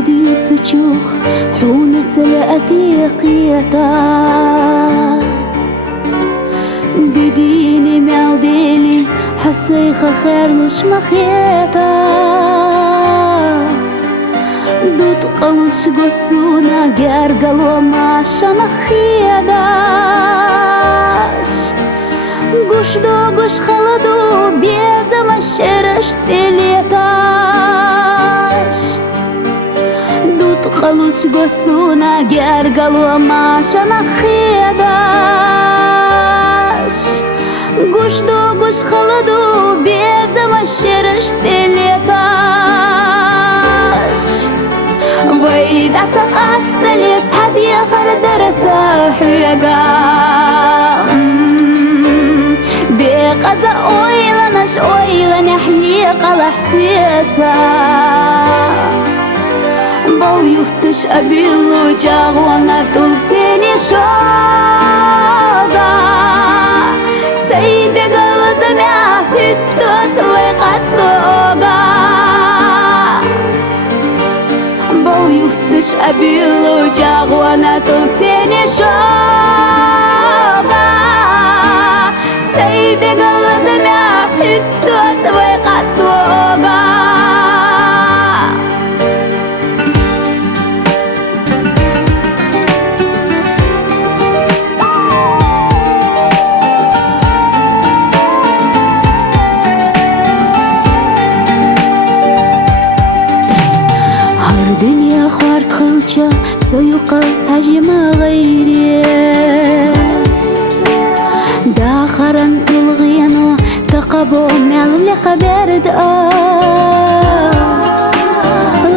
بديت تشوخ حونة الأثيقيتا ديني معديلي حسيخة خير مش مخيتا دوت قوش قصونا قرقل وما شنخيداش قوش دو قوش خلدو بيزا ما شرش تليتاش دوت قوش قصونا قرقل وما شنخيداش قوش دو قوش خلدو بيزا ما شرش تليتاش ويدا سقاس تليت هدي خرد رساح يقا دي قزا اويلا نش اويلا نحيي قلح سيتا باو يفتش أبيلو جاغوانا تلقسيني شوغا سيدي قلوز معفتو سوي قصدوغا باو يفتش أبيلو جاغوانا تلقسيني شوغا سيدي قلوز معفتو سوي قصدوغا دنيا خوارت خلشة سيقلت هجم غيري داخرا تلغينو تقبو مال اللي قبرد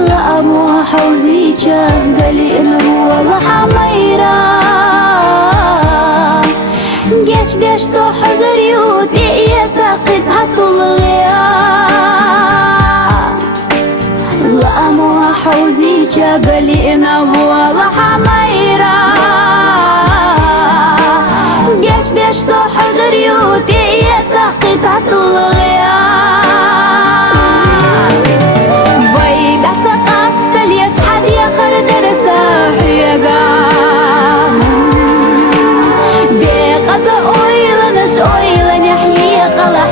لا أمو حوزيجة قالي إنه والله حميرا جيش ديش سو حجري ودي يتقيت هتلغيا حوزيجة قالي إنا والله حميرا جيش ديش سو حجري ودي يتسقيت عطولغيا بيدا سقاس تليس حد يخرد رساح يقا دي قزا اويلا نش اويلا نحيي قلح